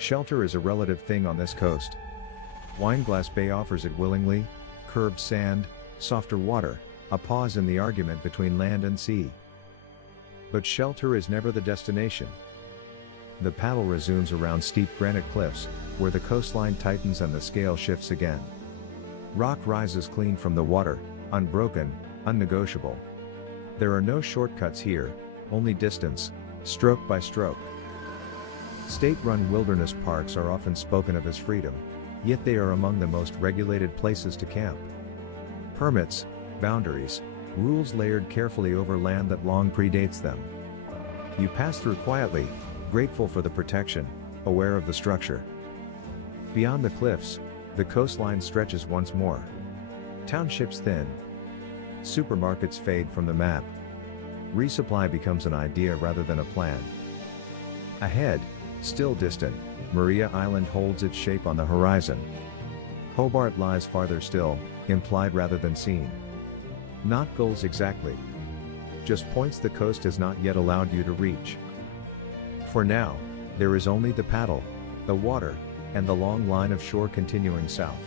Shelter is a relative thing on this coast. Wineglass Bay offers it willingly: curved sand, softer water, a pause in the argument between land and sea. But shelter is never the destination. The paddle resumes around steep granite cliffs, where the coastline tightens and the scale shifts again. Rock rises clean from the water, unbroken, unnegotiable. There are no shortcuts here, only distance, stroke by stroke. State-run wilderness parks are often spoken of as freedom, yet they are among the most regulated places to camp. Permits, boundaries, rules layered carefully over land that long predates them. You pass through quietly, grateful for the protection, aware of the structure. Beyond the cliffs, the coastline stretches once more. Townships thin. Supermarkets fade from the map. Resupply becomes an idea rather than a plan. Ahead, still distant, Maria Island holds its shape on the horizon. Hobart lies farther still, implied rather than seen. Not goals exactly. Just points the coast has not yet allowed you to reach. For now, there is only the paddle, the water, and the long line of shore continuing south.